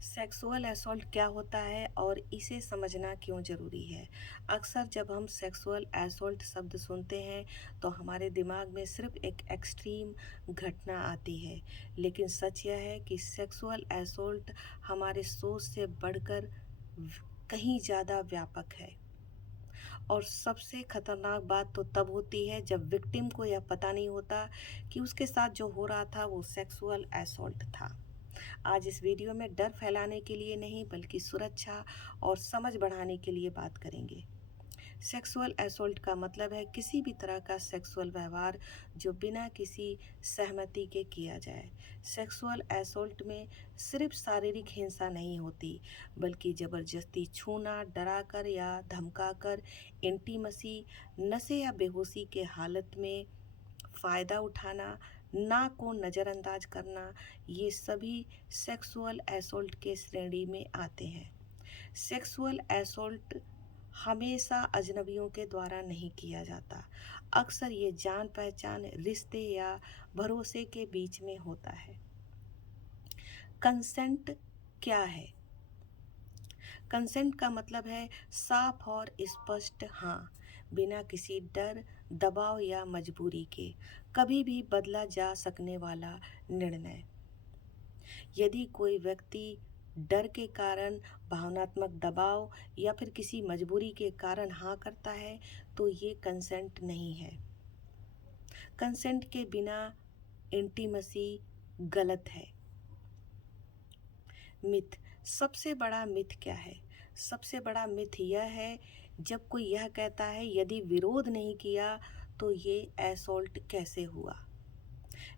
Sexual assault क्या होता है और इसे समझना क्यों ज़रूरी है? अक्सर जब हम सेक्सुअल असॉल्ट शब्द सुनते हैं तो हमारे दिमाग में सिर्फ एक एक्सट्रीम घटना आती है। लेकिन सच यह है कि सेक्सुअल असॉल्ट हमारे सोच से बढ़कर कहीं ज़्यादा व्यापक है। और सबसे खतरनाक बात तो तब होती है जब विक्टिम को यह पता नहीं होता कि उसके साथ जो हो रहा था वो सेक्सुअल असॉल्ट था। आज इस वीडियो में डर फैलाने के लिए नहीं बल्कि सुरक्षा और समझ बढ़ाने के लिए बात करेंगे। सेक्सुअल असॉल्ट का मतलब है किसी भी तरह का सेक्सुअल व्यवहार जो बिना किसी सहमति के किया जाए। सेक्सुअल असॉल्ट में सिर्फ शारीरिक हिंसा नहीं होती बल्कि ज़बरदस्ती छूना, डराकर या धमकाकर, इंटीमेसी, नशे या बेहोशी के हालत में फ़ायदा उठाना, ना को नज़रअंदाज करना, ये सभी सेक्सुअल असॉल्ट के श्रेणी में आते हैं। सेक्सुअल असॉल्ट हमेशा अजनबियों के द्वारा नहीं किया जाता। अक्सर ये जान पहचान, रिश्ते या भरोसे के बीच में होता है। कंसेंट क्या है? कंसेंट का मतलब है साफ और स्पष्ट हाँ, बिना किसी डर, दबाव या मजबूरी के कभी भी बदला जा सकने वाला निर्णय। यदि कोई व्यक्ति डर के कारण, भावनात्मक दबाव या फिर किसी मजबूरी के कारण हाँ करता है तो ये कंसेंट नहीं है। कंसेंट के बिना इंटीमेसी गलत है। मिथ। सबसे बड़ा मिथ क्या है? सबसे बड़ा मिथ यह है जब कोई यह कहता है यदि विरोध नहीं किया तो ये असॉल्ट कैसे हुआ।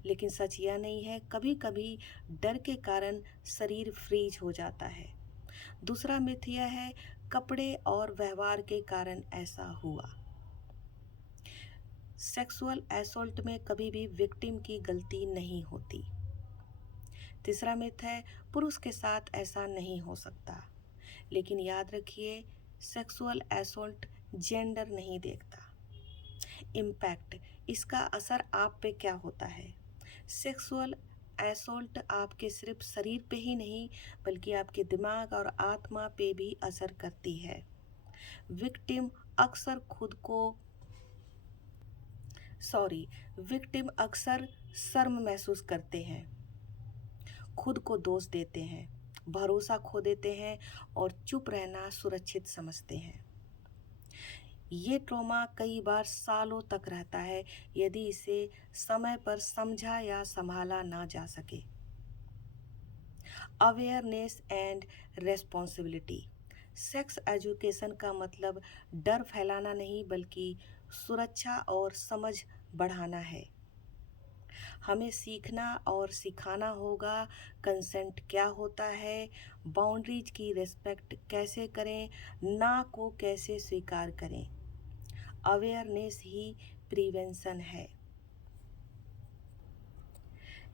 लेकिन सच यह नहीं है, कभी कभी डर के कारण शरीर फ्रीज हो जाता है। दूसरा मिथ यह है कपड़े और व्यवहार के कारण ऐसा हुआ। सेक्सुअल असॉल्ट में कभी भी विक्टिम की गलती नहीं होती। तीसरा मिथ है पुरुष के साथ ऐसा नहीं हो सकता। लेकिन याद रखिए, सेक्सुअल असॉल्ट जेंडर नहीं देखता। इम्पैक्ट, इसका असर आप पे क्या होता है? सेक्सुअल असॉल्ट आपके सिर्फ शरीर पे ही नहीं बल्कि आपके दिमाग और आत्मा पे भी असर करती है। विक्टिम अक्सर खुद को सॉरी विक्टिम अक्सर शर्म महसूस करते हैं, खुद को दोष देते हैं, भरोसा खो देते हैं और चुप रहना सुरक्षित समझते हैं। ये ट्रॉमा कई बार सालों तक रहता है यदि इसे समय पर समझा या संभाला ना जा सके। Awareness and responsibility. Sex education का मतलब डर फैलाना नहीं बल्कि सुरक्षा और समझ बढ़ाना है। हमें सीखना और सिखाना होगा कंसेंट क्या होता है, बाउंड्रीज की रिस्पेक्ट कैसे करें, ना को कैसे स्वीकार करें। अवेयरनेस ही प्रिवेंशन है।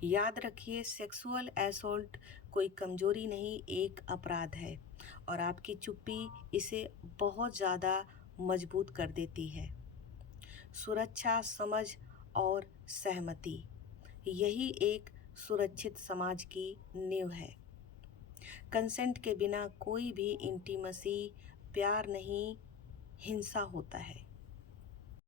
याद रखिए, सेक्सुअल असॉल्ट कोई कमजोरी नहीं, एक अपराध है और आपकी चुप्पी इसे बहुत ज़्यादा मजबूत कर देती है। सुरक्षा, समझ और सहमति, यही एक सुरक्षित समाज की नींव है। कंसेंट के बिना कोई भी इंटीमेसी प्यार नहीं, हिंसा होता है।